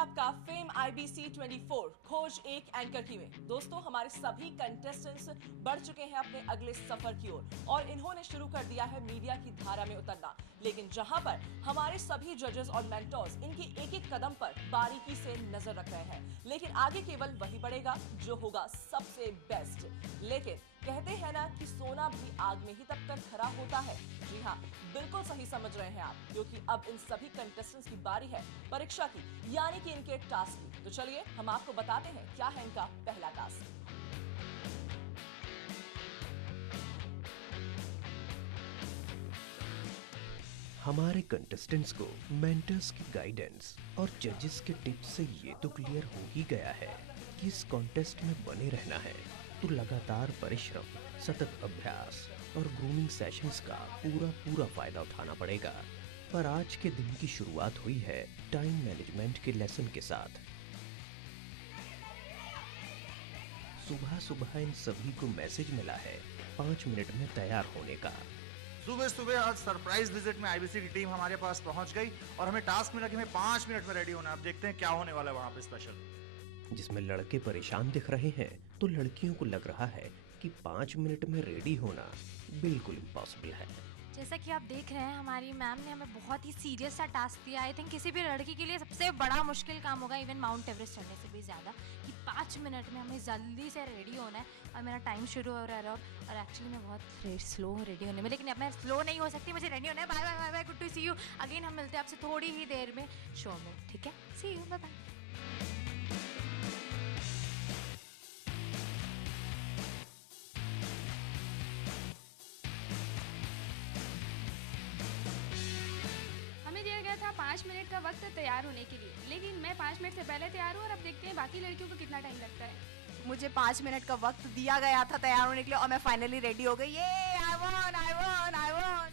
आपका fame IBC 24 खोज एक एंकर की में। दोस्तों, हमारे सभी कंटेस्टेंट्स बढ़ चुके हैं अपने अगले सफर की ओर और इन्होंने शुरू कर दिया है मीडिया की धारा में उतरना। लेकिन जहां पर हमारे सभी जजेस और मेंटर्स इनकी एक एक कदम पर बारीकी से नजर रख रहे हैं, लेकिन आगे केवल वही बढ़ेगा जो होगा सबसे बेस्ट। लेकिन कहते हैं ना कि सोना भी आग में ही तब तक खरा होता है। जी हाँ, बिल्कुल सही समझ रहे हैं आप, क्योंकि अब इन सभी कंटेस्टेंट्स की बारी है परीक्षा की, यानी कि इनके टास्क की। तो चलिए हम आपको बताते हैं क्या है इनका पहला टास्क। हमारे कंटेस्टेंट्स को मेंटर्स की गाइडेंस और जजेस के टिप्स से ये तो क्लियर हो ही गया है कि इस कॉन्टेस्ट में बने रहना है तो लगातार परिश्रम, सतत अभ्यास और ग्रूमिंग सेशंस का पूरा फायदा उठाना पड़ेगा। पर आज के दिन की शुरुआत हुई है टाइम मैनेजमेंट के लेसन के साथ। सुबह इन सभी को मैसेज मिला है 5 मिनट में तैयार होने का। सुबह आज सरप्राइज विजिट में आईबीसी की टीम हमारे पास पहुंच गई और हमें टास्क मिला कि हमें 5 मिनट में रेडी होना है। अब देखते हैं क्या होने वाला है वहां पे स्पेशल। जिसमें लड़के परेशान दिख रहे हैं तो लड़कियों को लग रहा है कि 5 मिनट में रेडी होना बिल्कुल इम्पॉसिबल है। जैसा कि आप देख रहे हैं, हमारी मैम ने हमें बहुत ही सीरियस सा टास्क दिया। आई थिंक किसी भी लड़की के लिए सबसे बड़ा मुश्किल काम होगा, इवन माउंट एवरेस्ट चढ़ने से भी ज़्यादा, कि 5 मिनट में हमें जल्दी से रेडी होना है। और मेरा टाइम शुरू हो रहा है और एक्चुअली मैं बहुत स्लो हूँ रेडी होने में, लेकिन अब मैं स्लो नहीं हो सकती, मुझे रेडी होना है। Bye bye bye, good to see you again. हम मिलते हैं आपसे थोड़ी ही देर में शो में, ठीक है? सी यू, बाय बाय। था 5 मिनट का वक्त तैयार होने के लिए, लेकिन मैं 5 मिनट से पहले तैयार हूँ और अब देखते हैं बाकी लड़कियों को कितना टाइम लगता है। मुझे 5 मिनट का वक्त दिया गया था तैयार होने के लिए और मैं फाइनली रेडी हो गई। आई वॉन।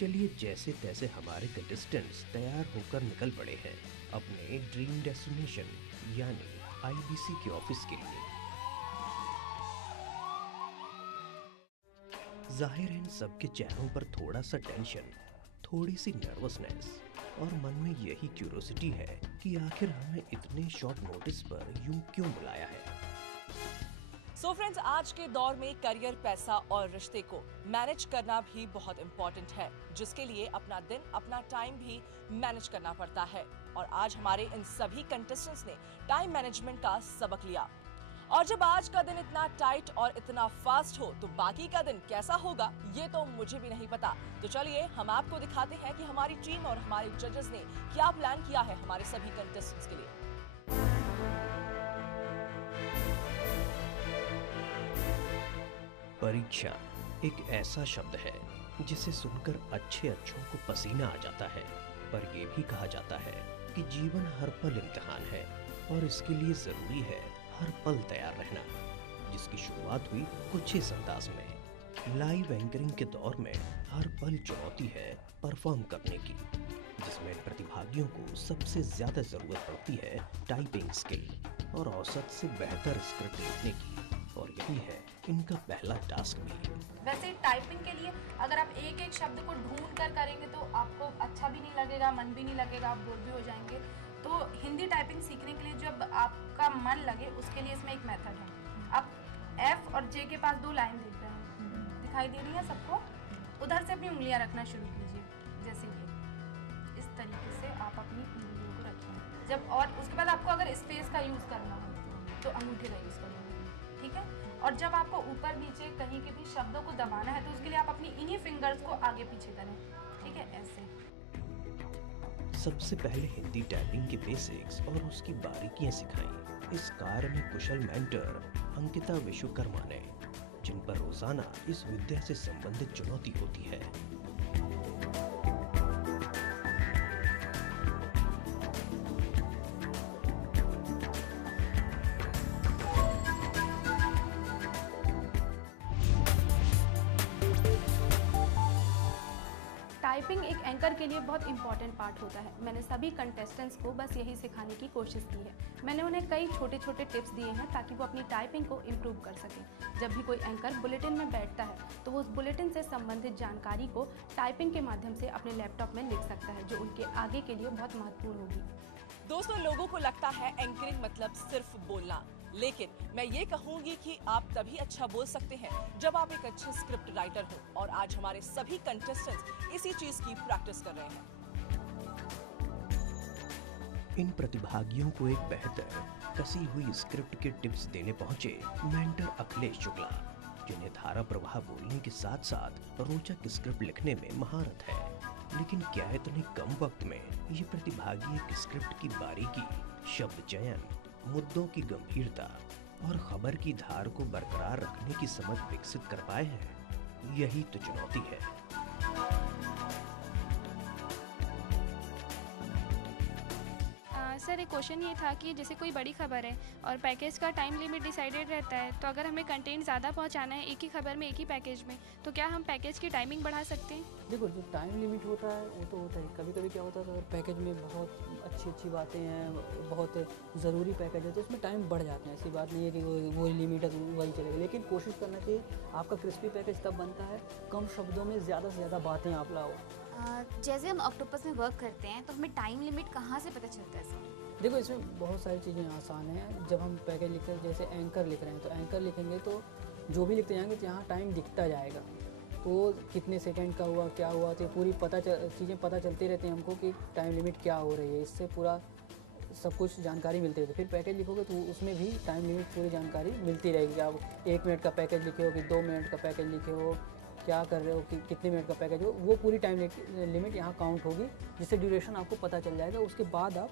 चलिए जैसे तैसे हमारे कंटेस्टेंट्स तैयार होकर निकल पड़े हैं अपने ड्रीम डेस्टिनेशन यानी आईबीसी के ऑफिस के लिए। जाहिर है इन सबके चेहरों पर थोड़ा सा टेंशन, थोड़ी सी नर्वसनेस और मन में यही क्यूरियोसिटी है कि आखिर हमें इतने शॉर्ट नोटिस पर यूं क्यों बुलाया है। सो फ्रेंड्स, आज के दौर में करियर, पैसा और रिश्ते को मैनेज करना भी बहुत इंपॉर्टेंट है, जिसके लिए अपना दिन, अपना टाइम भी मैनेज करना पड़ता है। और आज हमारे इन सभी कंटेस्टेंट्स ने टाइम मैनेजमेंट का सबक लिया। और जब आज का दिन इतना टाइट और इतना फास्ट हो तो बाकी का दिन कैसा होगा, ये तो मुझे भी नहीं पता। तो चलिए हम आपको दिखाते हैं कि हमारी टीम और हमारे जजेस ने क्या प्लान किया है हमारे सभी कंटेस्टेंट्स के लिए। परीक्षा एक ऐसा शब्द है जिसे सुनकर अच्छों को पसीना आ जाता है, पर यह भी कहा जाता है कि जीवन हर पल इम्तिहान है और इसके लिए जरूरी है हर पल तैयार रहना। जिसकी शुरुआत हुई कुछ इस अंदाज में। लाइव एंकरिंग के दौर में हर पल चुनौती है परफॉर्म करने की, जिसमें प्रतिभागियों को सबसे ज्यादा जरूरत पड़ती है टाइपिंग स्किल और औसत से बेहतर स्क्रिप्ट लिखने की। और यही है इनका पहला टास्क भी। वैसे टाइपिंग के लिए अगर आप एक एक शब्द को ढूंढ कर करेंगे तो आपको अच्छा भी नहीं लगेगा, मन भी नहीं लगेगा, आप बोर भी हो जाएंगे। तो हिंदी टाइपिंग सीखने के लिए जब आपका मन लगे उसके लिए इसमें एक मेथड है। आप F और J के पास 2 लाइन देख रहे हैं, दिखाई दे रही है सबको? उधर से अपनी उंगलियां रखना शुरू कीजिए, जैसे ये इस तरीके से आप अपनी उंगलियों को रखिए। जब और उसके बाद आपको अगर स्पेस का यूज़ करना हो तो अंगूठे का यूज़ करेंगे, ठीक है? और जब आपको ऊपर नीचे कहीं के भी शब्दों को दबाना है तो उसके लिए आप अपनी इन्हीं फिंगर्स को आगे पीछे करें, ठीक है? ऐसे। सबसे पहले हिंदी टाइपिंग के बेसिक्स और उसकी बारीकियां सिखाई इस कार्य में कुशल मेंटर अंकिता विश्वकर्मा ने, जिन पर रोजाना इस विद्या से संबंधित चुनौती होती है। टाइपिंग एक एंकर के लिए बहुत इंपॉर्टेंट पार्ट होता है। मैंने सभी कंटेस्टेंट्स को बस यही सिखाने की कोशिश की है। मैंने उन्हें कई छोटे छोटे टिप्स दिए हैं ताकि वो अपनी टाइपिंग को इम्प्रूव कर सकें। जब भी कोई एंकर बुलेटिन में बैठता है तो वो उस बुलेटिन से संबंधित जानकारी को टाइपिंग के माध्यम से अपने लैपटॉप में लिख सकता है, जो उनके आगे के लिए बहुत महत्वपूर्ण होगी। दोस्तों, लोगों को लगता है एंकरिंग मतलब सिर्फ बोलना, लेकिन मैं ये कहूंगी कि आप तभी अच्छा बोल सकते हैं जब आप एक अच्छे स्क्रिप्ट राइटर हो, और आज हमारे सभी कंटेस्टेंट्स इसी चीज की प्रैक्टिस कर रहे हैं। इन प्रतिभागियों को एक बेहतर कसी हुई स्क्रिप्ट के टिप्स देने पहुंचे मेंटर अखिलेश शुक्ला, जिन्हें धारा प्रवाह बोलने के साथ साथ रोचक स्क्रिप्ट लिखने में महारत है। लेकिन क्या इतने कम वक्त में ये प्रतिभागी एक स्क्रिप्ट की बारीकी, शब्द चयन, मुद्दों की गंभीरता और खबर की धार को बरकरार रखने की समझ विकसित कर पाए हैं? यही तो चुनौती है। सर, एक क्वेश्चन ये था कि जैसे कोई बड़ी खबर है और पैकेज का टाइम लिमिट डिसाइडेड रहता है, तो अगर हमें कंटेंट ज़्यादा पहुंचाना है एक ही खबर में, एक ही पैकेज में, तो क्या हम पैकेज की टाइमिंग बढ़ा सकते हैं? देखो, जो टाइम लिमिट होता है वो तो होता है। कभी कभी क्या होता है, अगर पैकेज में बहुत अच्छी बातें हैं, बहुत ज़रूरी पैकेज है, तो उसमें टाइम बढ़ जाते हैं। ऐसी बात नहीं है कि वो लिमिट है तो वही चलेगा, लेकिन कोशिश करना चाहिए। आपका क्रिस्पी पैकेज तब बनता है कम शब्दों में ज़्यादा से ज़्यादा बातें आप लाओ। जैसे हम ऑक्टोपस में वर्क करते हैं तो हमें टाइम लिमिट कहाँ से पता चलता है सर? देखो, इसमें बहुत सारी चीज़ें आसान हैं। जब हम पैकेज लिखते हैं, जैसे एंकर लिख रहे हैं, तो एंकर लिखेंगे तो जो भी लिखते जाएंगे तो यहाँ टाइम दिखता जाएगा। तो कितने सेकंड का हुआ, क्या हुआ, तो पूरी चीज़ें पता चलती रहती हैं हमको कि टाइम लिमिट क्या हो रही है। इससे पूरा सब कुछ जानकारी मिलती रहती है। फिर पैकेज लिखोगे तो उसमें भी टाइम लिमिट पूरी जानकारी मिलती रहेगी। आप 1 मिनट का पैकेज लिखे हो कि 2 मिनट का पैकेज लिखे हो, क्या कर रहे हो, कि कितने मिनट का पैकेज हो, वो पूरी टाइम लिमिट यहाँ काउंट होगी, जिससे ड्यूरेशन आपको पता चल जाएगा। उसके बाद आप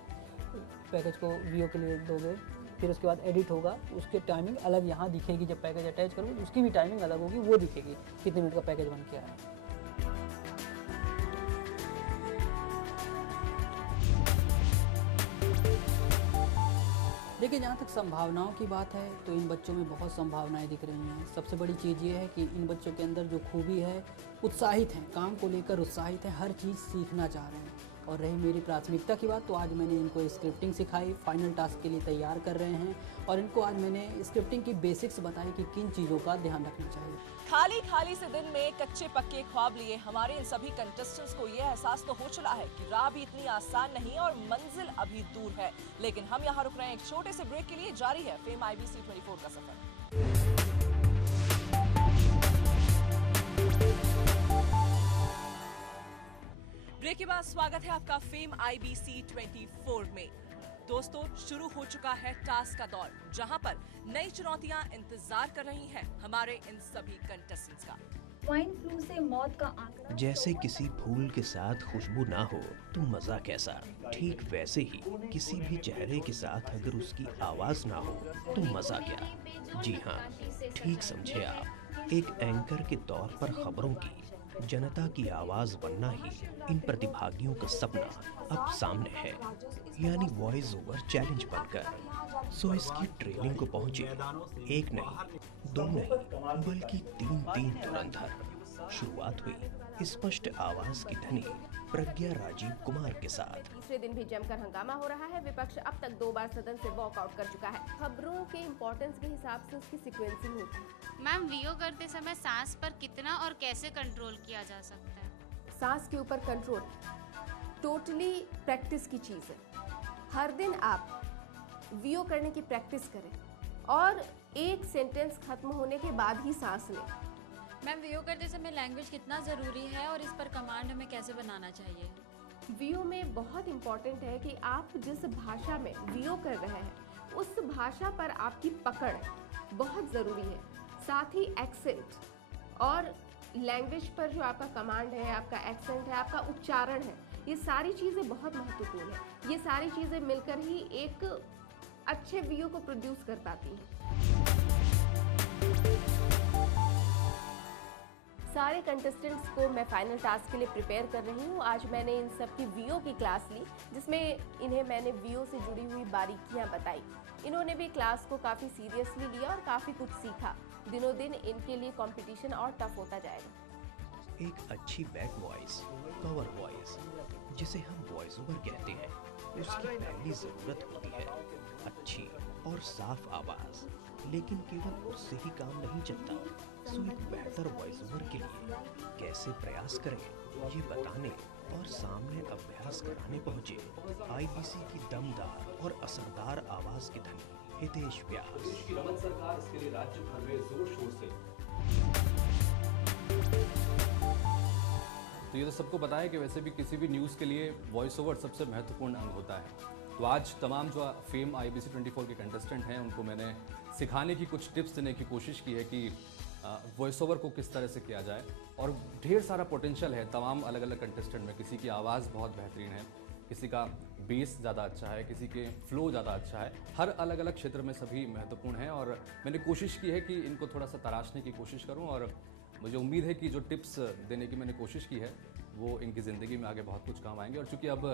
पैकेज को वीओ के लिए दोगे, फिर उसके बाद एडिट होगा, उसकी टाइमिंग अलग यहाँ दिखेगी। जब पैकेज अटैच करोगे उसकी भी टाइमिंग अलग होगी, वो दिखेगी कितने मिनट का पैकेज बन के आया। देखिए, जहाँ तक संभावनाओं की बात है तो इन बच्चों में बहुत संभावनाएं दिख रही हैं। सबसे बड़ी चीज़ ये है कि इन बच्चों के अंदर जो खूबी है, उत्साहित हैं, काम को लेकर उत्साहित हैं, हर चीज़ सीखना चाह रहे हैं। और रही मेरी प्राथमिकता की बात, तो आज मैंने इनको स्क्रिप्टिंग सिखाई, फाइनल टास्क के लिए तैयार कर रहे हैं, और इनको आज मैंने स्क्रिप्टिंग की बेसिक्स बताई कि किन चीज़ों का ध्यान रखना चाहिए। खाली से दिन में कच्चे पक्के ख्वाब लिए हमारे इन सभी कंटेस्टेंट्स को ये एहसास तो हो चला है कि राह भी इतनी आसान नहीं और मंजिल अभी दूर है। लेकिन हम यहाँ रुक रहे हैं एक छोटे से ब्रेक के लिए। जारी है फेम IBC 24 का सफर। ब्रेक के बाद स्वागत है आपका फेम IBC 24 में। दोस्तों, शुरू हो चुका है टास्क का दौर, जहां पर नई चुनौतियां इंतजार कर रही हैं हमारे इन सभी कंटेस्टेंट्स का। स्वाइन फ्लू से मौत का आंकड़ा। जैसे किसी फूल के साथ खुशबू ना हो तो मजा कैसा, ठीक वैसे ही किसी भी चेहरे के साथ अगर उसकी आवाज ना हो तो मजा क्या। जी हाँ, ठीक समझे आप। एक एंकर के तौर पर खबरों की, जनता की आवाज बनना ही इन प्रतिभागियों का सपना अब सामने है, यानी वॉइस ओवर चैलेंज बनकर। सो इसकी ट्रेनिंग को पहुंचे एक नहीं, 2 नहीं, बल्कि 3 धुरंधर। शुरुआत हुई स्पष्ट आवाज की धनी प्रज्ञा राजीव कुमार के साथ। तीसरे दिन भी जमकर हंगामा हो रहा है। विपक्ष अब तक 2 बार सदन से वॉकआउट कर चुका है। खबरों के इम्पोर्टेंस के हिसाब से उसकी सीक्वेंसिंग होती है। मैम, वीओ करते समय सांस पर कितना और कैसे कंट्रोल किया जा सकता है? सांस के ऊपर कंट्रोल टोटली प्रैक्टिस की चीज़ है। हर दिन आप वीओ करने की प्रैक्टिस करें और एक सेंटेंस खत्म होने के बाद ही सांस लें। मैम, वीओ करते समय लैंग्वेज कितना ज़रूरी है और इस पर कमांड हमें कैसे बनाना चाहिए? वीओ में बहुत इम्पॉर्टेंट है कि आप जिस भाषा में वीओ कर रहे हैं उस भाषा पर आपकी पकड़ बहुत ज़रूरी है। साथ ही एक्सेंट और लैंग्वेज पर जो आपका कमांड है, आपका एक्सेंट है, आपका उच्चारण है, ये सारी चीज़ें बहुत महत्वपूर्ण है। ये सारी चीज़ें मिलकर ही एक अच्छे वीओ को प्रोड्यूस कर पाती हैं। सारे कंटेस्टेंट्स को मैं फाइनल टास्क के लिए प्रिपेयर कर रही हूँ। आज मैंने इन सब की वीओ की क्लास ली, जिसमें इन्हें मैंने वीओ से जुड़ी हुई बारीकियाँ बताई। इन्होंने भी क्लास को काफ़ी सीरियसली लिया और काफ़ी कुछ सीखा। दिनों दिन इनके लिए कंपटीशन और टफ होता जाएगा। एक अच्छी बैक वॉइस, कवर वॉइस, जिसे हम वॉइस ओवर कहते हैं, उसकी पहली जरूरत होती है अच्छी और साफ आवाज। लेकिन केवल उससे ही काम नहीं चलता। सो एक बेहतर वॉइस ओवर के लिए कैसे प्रयास करें ये बताने और सामने अभ्यास कराने पहुंचे IBC की दमदार और असरदार आवाज के धनी हितेश व्यास। देश की रमन सरकार इसके लिए राज्य भर में जोर शोर से। तो ये तो सबको पता है कि वैसे भी किसी भी न्यूज़ के लिए वॉइस ओवर सबसे महत्वपूर्ण अंग होता है। तो आज तमाम जो फेम IBC 24 के कंटेस्टेंट हैं उनको मैंने सिखाने की कुछ टिप्स देने की कोशिश की है कि वॉइस ओवर को किस तरह से किया जाए। और ढेर सारा पोटेंशियल है तमाम अलग अलग कंटेस्टेंट में। किसी की आवाज़ बहुत बेहतरीन है, किसी का बेस ज़्यादा अच्छा है, किसी के फ्लो ज़्यादा अच्छा है। हर अलग अलग क्षेत्र में सभी महत्वपूर्ण हैं और मैंने कोशिश की है कि इनको थोड़ा सा तराशने की कोशिश करूं। और मुझे उम्मीद है कि जो टिप्स देने की मैंने कोशिश की है वो इनकी ज़िंदगी में आगे बहुत कुछ काम आएंगे। और चूँकि अब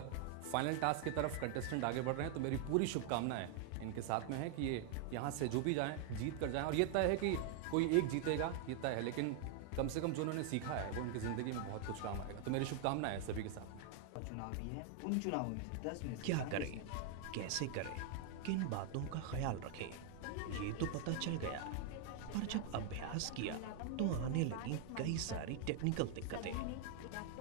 फाइनल टास्क की तरफ कंटेस्टेंट आगे बढ़ रहे हैं तो मेरी पूरी शुभकामनाएं इनके साथ में है कि ये यहाँ से जो भी जाएँ जीत कर जाएँ। और ये तय है कि कोई एक जीतेगा, ये तय है, लेकिन कम से कम जो उन्होंने सीखा है वो उनकी ज़िंदगी में बहुत कुछ काम आएगा। तो मेरी शुभकामनाएं हैं सभी के साथ। चुनाव भी है, उन चुनावों में से 10 में से क्या करें, कैसे करें, किन बातों का ख्याल रखें, ये तो पता चल गया। पर जब अभ्यास किया तो आने लगी कई सारी टेक्निकल दिक्कतें।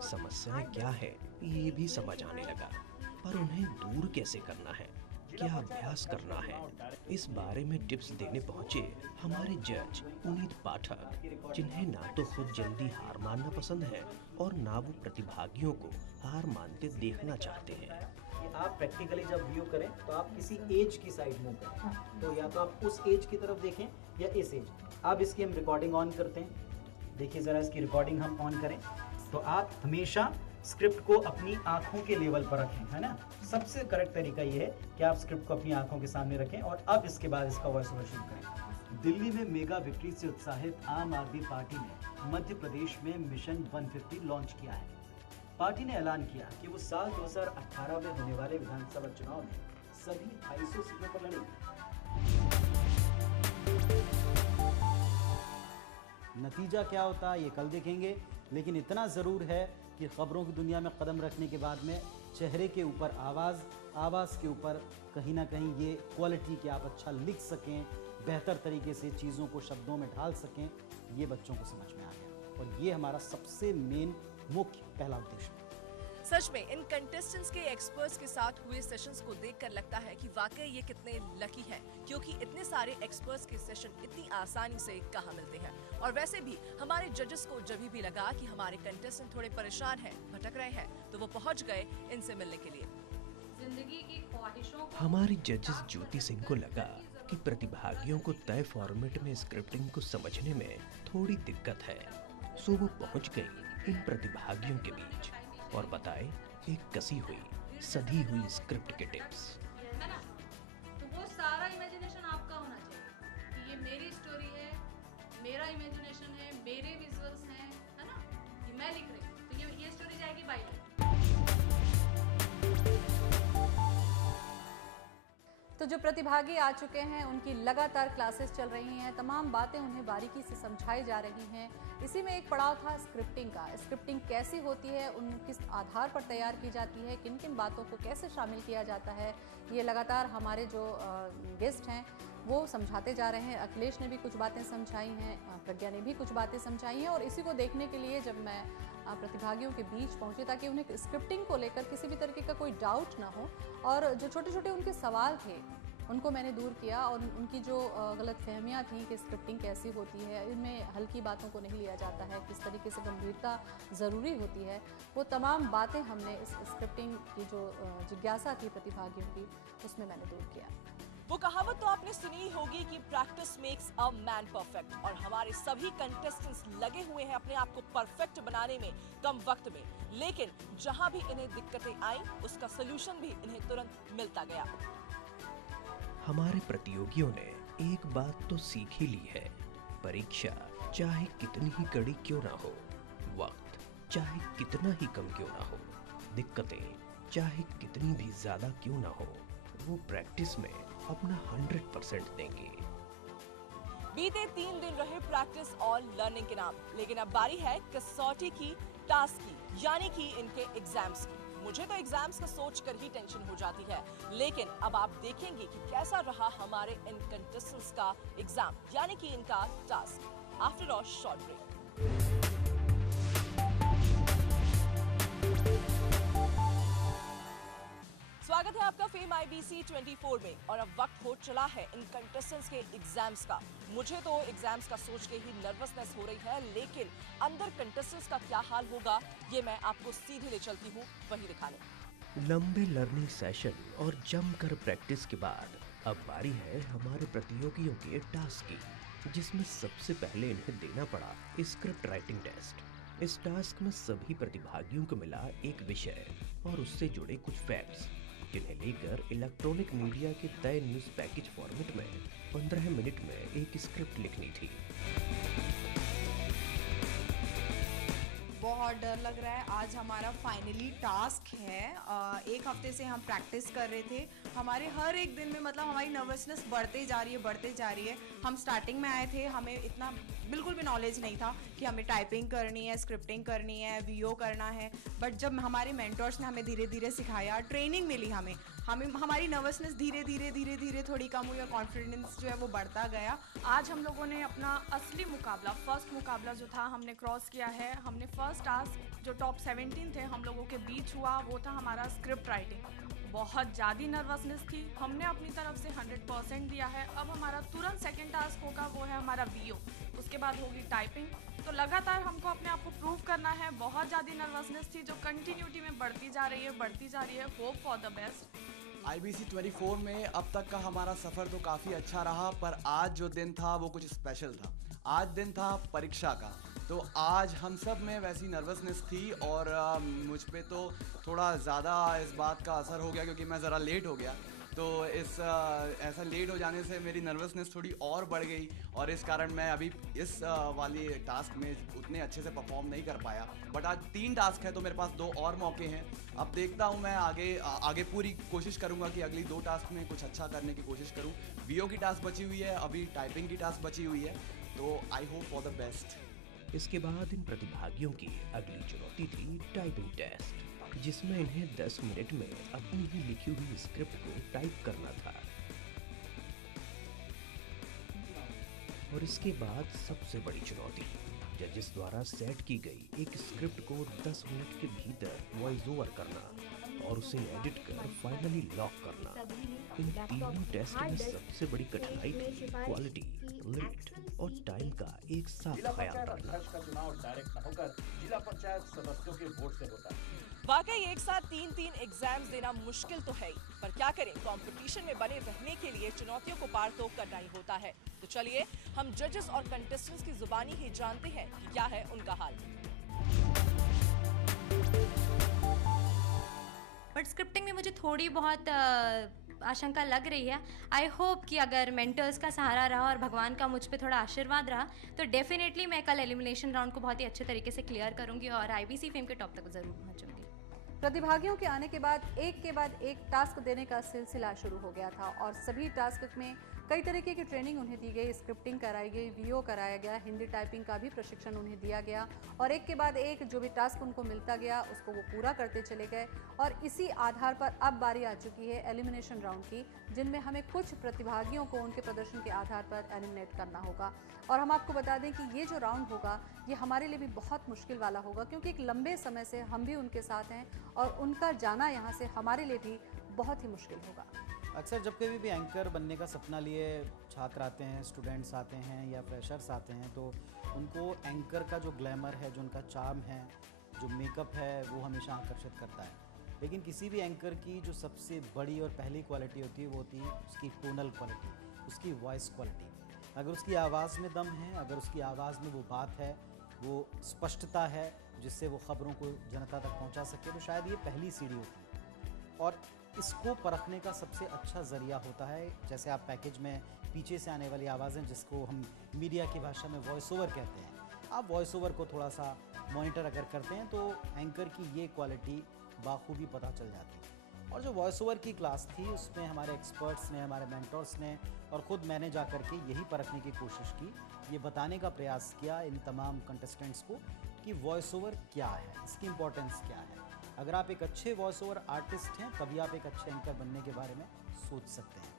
समस्याएं क्या है ये भी समझ आने लगा, पर उन्हें दूर कैसे करना है, क्या अभ्यास करना है, इस बारे में टिप्स देने पहुंचे हमारे जज पुनीत पाठक, जिन्हें ना तो खुद जल्दी हार मानना पसंद है और ना वो प्रतिभागियों को हार मानते देखना चाहते हैं। कि आप प्रैक्टिकली जब व्यू करें तो आप किसी एज की साइड मूव करें। तो या तो आप उस एज की तरफ देखें या इस एज। अब इसकी हम रिकॉर्डिंग ऑन करते हैं। देखिए ज़रा इसकी रिकॉर्डिंग हम ऑन करें तो आप हमेशा स्क्रिप्ट को अपनी आंखों के लेवल पर रखें, है ना। सबसे करेक्ट तरीका ये है कि आप स्क्रिप्ट को अपनी आंखों के सामने रखें और अब इसके बाद इसका वॉइस ओवर शुरू करें। दिल्ली में मेगा विक्ट्री से उत्साहित आम आदमी पार्टी ने मध्य प्रदेश में मिशन 150 लॉन्च किया है। पार्टी ने ऐलान किया कि वो साल 2018 में होने वाले विधानसभा चुनाव में सभी 250 सीटों पर लड़ेगी। नतीजा क्या होता है ये कल देखेंगे, लेकिन इतना ज़रूर है कि खबरों की दुनिया में कदम रखने के बाद में चेहरे के ऊपर आवाज़ के ऊपर कहीं ना कहीं ये क्वालिटी कि आप अच्छा लिख सकें, बेहतर तरीके से चीज़ों को शब्दों में ढाल सकें, ये बच्चों को समझ में आ गया। और ये हमारा सबसे मेन मुख्य पहला उद्देश्य है। सच में इन कंटेस्टेंट्स के एक्सपर्ट्स के साथ हुए सेशंस को देखकर लगता है कि वाकई ये कितने लकी हैं, क्योंकि इतने सारे एक्सपर्ट्स के सेशन इतनी आसानी से कहाँ मिलते हैं। और वैसे भी हमारे जजेस को जब भी लगा कि हमारे कंटेस्टेंट थोड़े परेशान हैं, भटक रहे हैं, तो वो पहुंच गए इनसे मिलने के लिए। जिंदगी की ख्वाहिशों हमारी जजेस ज्योति सिंह को लगा कि प्रतिभागियों को तय फॉर्मेट में स्क्रिप्टिंग को समझने में थोड़ी दिक्कत है। सो वो पहुंच गई इन प्रतिभागियों के बीच और बताए एक कसी हुई सधी हुई स्क्रिप्ट के टिप्स। है ना, तो वो सारा इमेजिनेशन आपका होना चाहिए कि ये मेरी स्टोरी है, मेरा इमेजिनेशन है, मेरे विजुअल्स हैं, है ना, ये मैं लिख रही हूँ, तो ये स्टोरी जाएगी बाई। तो जो प्रतिभागी आ चुके हैं उनकी लगातार क्लासेस चल रही हैं, तमाम बातें उन्हें बारीकी से समझाई जा रही हैं। इसी में एक पड़ाव था स्क्रिप्टिंग का। स्क्रिप्टिंग कैसी होती है, उन किस आधार पर तैयार की जाती है, किन किन बातों को कैसे शामिल किया जाता है, ये लगातार हमारे जो गेस्ट हैं वो समझाते जा रहे हैं। अखिलेश ने भी कुछ बातें समझाई हैं, प्रज्ञा ने भी कुछ बातें समझाई हैं। और इसी को देखने के लिए जब मैं प्रतिभागियों के बीच पहुंची ताकि उन्हें स्क्रिप्टिंग को लेकर किसी भी तरीके का कोई डाउट ना हो, और जो छोटे छोटे उनके सवाल थे उनको मैंने दूर किया। और उनकी जो गलतफहमियां थी कि स्क्रिप्टिंग कैसी होती है, इनमें हल्की बातों को नहीं लिया जाता है, किस तरीके से गंभीरता ज़रूरी होती है, वो तमाम बातें हमने इस स्क्रिप्टिंग की जो जिज्ञासा थी प्रतिभागियों की, उसमें मैंने दूर किया। वो कहावत तो आपने सुनी ही होगी कि practice makes a man perfect, और हमारे सभी कंटेस्टेंट्स लगे हुए हैं अपने आप को परफेक्ट बनाने में कम वक्त में। लेकिन जहां भी इन्हें दिक्कतें आई उसका सलूशन भी इन्हें तुरंत मिलता गया। हमारे प्रतियोगियों ने एक बात तो सीख ही ली है, परीक्षा चाहे कितनी ही कड़ी क्यों ना हो, वक्त चाहे कितना ही कम क्यों ना हो, दिक्कतें चाहे कितनी भी ज्यादा क्यों ना हो, वो प्रैक्टिस में अपना 100% देंगे। बीते 3 दिन रहे प्रैक्टिस और लर्निंग के नाम, लेकिन अब बारी है कसौटी की, टास्क की, यानी कि इनके एग्जाम्स की। मुझे तो एग्जाम्स का सोच कर ही टेंशन हो जाती है, लेकिन अब आप देखेंगे कि कैसा रहा हमारे इन कंटेस्टेंट्स का एग्जाम, यानी कि इनका task. After all short break. स्वागत है आपका फेम IBC 24 में, और अब वक्त हो चला है इन कंटेस्टेंट्स के एग्जाम्स का। मुझे तो एग्जाम्स का सोच के ही नर्वसनेस हो रही है, लेकिन अंदर कंटेस्टेंट्स का क्या हाल होगा ये मैं आपको सीधे ले चलती हूँ वही दिखाने। लंबे लर्निंग सेशन और जमकर प्रैक्टिस के बाद अब बारी है हमारे प्रतियोगियों के टास्क की, जिसमें सबसे पहले इन्हें देना पड़ा स्क्रिप्ट राइटिंग टेस्ट। इस टास्क में सभी प्रतिभागियों को मिला एक विषय और उससे जुड़े कुछ फैक्ट्स, जिन्हें लेकर इलेक्ट्रॉनिक मीडिया के तय न्यूज पैकेज फॉर्मेट में 15 मिनट में एक स्क्रिप्ट लिखनी थी। बहुत डर लग रहा है। आज हमारा फाइनली टास्क है। एक हफ्ते से हम प्रैक्टिस कर रहे थे। हमारे हर एक दिन में मतलब हमारी नर्वसनेस बढ़ते जा रही है। हम स्टार्टिंग में आए थे, हमें इतना बिल्कुल भी नॉलेज नहीं था कि हमें टाइपिंग करनी है, स्क्रिप्टिंग करनी है, वीओ करना है। बट जब हमारे मेंटर्स ने हमें धीरे धीरे सिखाया, ट्रेनिंग मिली हमें हमारी नर्वसनेस धीरे धीरे थोड़ी कम हुई और कॉन्फिडेंस जो है वो बढ़ता गया। आज हम लोगों ने अपना असली मुकाबला, फर्स्ट मुकाबला जो था हमने क्रॉस किया है। हमने फर्स्ट टास्क जो टॉप 17 थे हम लोगों के बीच हुआ, वो था हमारा स्क्रिप्ट राइटिंग। बहुत ज़्यादा नर्वसनेस थी, हमने अपनी तरफ से 100% दिया है। अब हमारा तुरंत सेकंड टास्क होगा, वो है हमारा वीओ, उसके बाद होगी टाइपिंग। तो लगातार हमको अपने आप को प्रूव करना है। बहुत ज़्यादा नर्वसनेस थी जो कंटिन्यूटी में बढ़ती जा रही है। Hope for the best. IBC 24 में अब तक का हमारा सफ़र तो काफ़ी अच्छा रहा, पर आज जो दिन था वो कुछ स्पेशल था। आज दिन था परीक्षा का, तो आज हम सब में वैसी नर्वसनेस थी और मुझ पे तो थोड़ा ज़्यादा इस बात का असर हो गया क्योंकि मैं ज़रा लेट हो गया। तो ऐसा लेट हो जाने से मेरी नर्वसनेस थोड़ी और बढ़ गई और इस कारण मैं अभी इस वाली टास्क में उतने अच्छे से परफॉर्म नहीं कर पाया। बट आज 3 टास्क है तो मेरे पास 2 और मौके हैं। अब देखता हूँ मैं आगे पूरी कोशिश करूँगा कि अगली 2 टास्क में कुछ अच्छा करने की कोशिश करूँ। वीओ की टास्क बची हुई है, अभी टाइपिंग की टास्क बची हुई है, तो I hope for the best. इसके बाद इन प्रतिभागियों की अगली चुनौती थी टाइपिंग टेस्ट, जिसमें इन्हें 10 मिनट में अपनी ही लिखी हुई स्क्रिप्ट को टाइप करना था। और इसके बाद सबसे बड़ी चुनौती, जजेस द्वारा सेट की गई एक स्क्रिप्ट को 10 मिनट के भीतर वॉइस ओवर करना और उसे एडिट कर फाइनली लॉक करना। इन तीनों टेस्ट में सबसे बड़ी कठिनाई थी क्वालिटी, लिमिट और टाइम का एक साथ ख्याल रखना। चुनाव डायरेक्ट न होकर जिला पंचायत सदस्यों के वोट से होता है। वाकई एक साथ 3 एग्जाम्स देना मुश्किल तो है ही, पर क्या करें, कंपटीशन में बने रहने के लिए चुनौतियों को पार तो करना ही होता है। तो चलिए हम जजेस और कंटेस्टेंट्स की जुबानी ही जानते हैं कि क्या है उनका हाल। बट स्क्रिप्टिंग में मुझे थोड़ी बहुत आशंका लग रही है। आई होप कि अगर मेंटर्स का सहारा रहा और भगवान का मुझ पे थोड़ा आशीर्वाद रहा तो डेफिनेटली मैं कल एलिमिनेशन राउंड को बहुत ही अच्छे तरीके से क्लियर करूंगी और IBC फेम के टॉप तक ज़रूर पहुंचूंगी। प्रतिभागियों के आने के बाद एक टास्क देने का सिलसिला शुरू हो गया था और सभी टास्क में कई तरीके की ट्रेनिंग उन्हें दी गई, स्क्रिप्टिंग कराई गई, वीओ कराया गया, हिंदी टाइपिंग का भी प्रशिक्षण उन्हें दिया गया और एक के बाद एक जो भी टास्क उनको मिलता गया उसको वो पूरा करते चले गए। और इसी आधार पर अब बारी आ चुकी है एलिमिनेशन राउंड की, जिनमें हमें कुछ प्रतिभागियों को उनके प्रदर्शन के आधार पर एलिमिनेट करना होगा। और हम आपको बता दें कि ये जो राउंड होगा ये हमारे लिए भी बहुत मुश्किल वाला होगा, क्योंकि एक लंबे समय से हम भी उनके साथ हैं और उनका जाना यहाँ से हमारे लिए भी बहुत ही मुश्किल होगा। अक्सर जब कभी भी एंकर बनने का सपना लिए छात्र आते हैं, स्टूडेंट्स आते हैं या फ्रेशर्स आते हैं, तो उनको एंकर का जो ग्लैमर है, जो उनका चार्म है, जो मेकअप है, वो हमेशा आकर्षित करता है। लेकिन किसी भी एंकर की जो सबसे बड़ी और पहली क्वालिटी होती है वो होती है उसकी टोनल क्वालिटी, उसकी वॉइस क्वालिटी। अगर उसकी आवाज़ में दम है, अगर उसकी आवाज़ में वो बात है, वो स्पष्टता है जिससे वो ख़बरों को जनता तक पहुंचा सके, तो शायद ये पहली सीढ़ी होती है। और इसको परखने का सबसे अच्छा ज़रिया होता है, जैसे आप पैकेज में पीछे से आने वाली आवाज़ें, जिसको हम मीडिया की भाषा में वॉइस ओवर कहते हैं, आप वॉइस ओवर को थोड़ा सा मॉनिटर अगर करते हैं तो एंकर की ये क्वालिटी बाखूबी पता चल जाती है। और जो वॉइस ओवर की क्लास थी उसमें हमारे एक्सपर्ट्स ने, हमारे मेंटर्स ने और ख़ुद मैंने जा कर के यही परखने की कोशिश की, ये बताने का प्रयास किया इन तमाम कंटेस्टेंट्स को कि वॉइस ओवर क्या है, इसकी इम्पोर्टेंस क्या है। अगर आप एक अच्छे वॉइस ओवर आर्टिस्ट हैं तभी आप एक अच्छे एंकर बनने के बारे में सोच सकते हैं।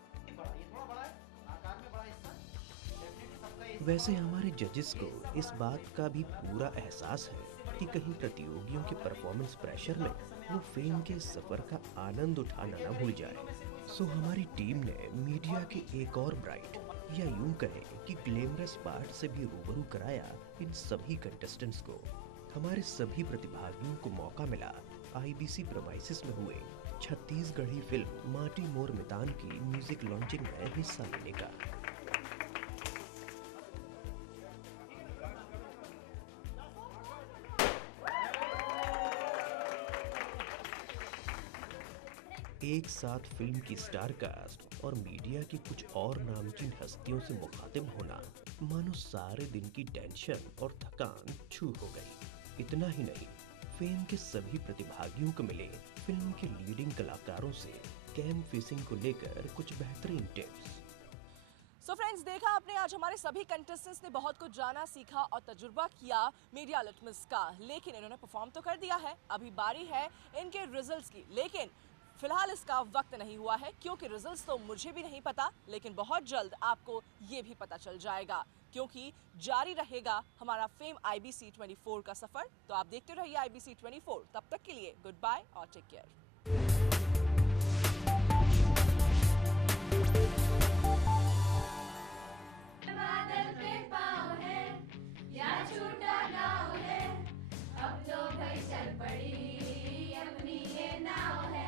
वैसे हमारे जजेस को इस बात का भी पूरा एहसास है कि कहीं प्रतियोगियों के परफॉर्मेंस प्रेशर में वो फेम के सफर का आनंद उठाना न भूल जाए। सो हमारी टीम ने मीडिया के एक और ब्राइट या यूं कहें कि ग्लैमरस पार्ट से भी रूबरू कराया इन सभी कंटेस्टेंट्स को। हमारे सभी प्रतिभागियों को मौका मिला आईबीसी प्रेमाइसेस में हुए छत्तीसगढ़ी फिल्म माटी मोर मितान की म्यूजिक लॉन्चिंग में हिस्सा लेने का। एक साथ फिल्म की स्टार कास्ट और मीडिया की कुछ और नामचीन हस्तियों से मुखातिब होना मानो सारे दिन की टेंशन और थकान छू हो गई। इतना ही नहीं, फेम के सभी प्रतिभागियों को मिले फिल्म के लीडिंग कलाकारों से कैम फेसिंग को लेकर कुछ बेहतरीन टिप्स। सो फ्रेंड्स, देखा आपने, आज हमारे सभी कंटेस्टेंट्स ने बहुत कुछ जाना, सीखा और तजुर्बा किया मीडिया लिटमस का। लेकिन इन्होंने परफॉर्म तो कर दिया है, अभी बारी है इनके रिजल्ट्स की। लेकिन फिलहाल इसका वक्त नहीं हुआ है, क्योंकि रिजल्ट्स तो मुझे भी नहीं पता, लेकिन बहुत जल्द आपको ये भी पता चल जाएगा, क्योंकि जारी रहेगा हमारा फेम IBC 24 का सफर। तो आप देखते रहिए IBC 24। तब तक के लिए गुड बाय और टेक केयर। बादल पे पाँव है या छूटा गाँव है, अब तो भाई चल पड़ी अपनी ये नाव है।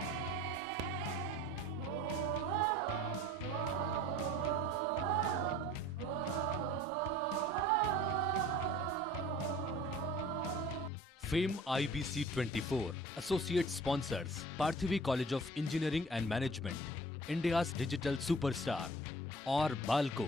Fame IBC 24 Associate Sponsors Parthivi college of engineering and management, India's digital superstar और बाल्को।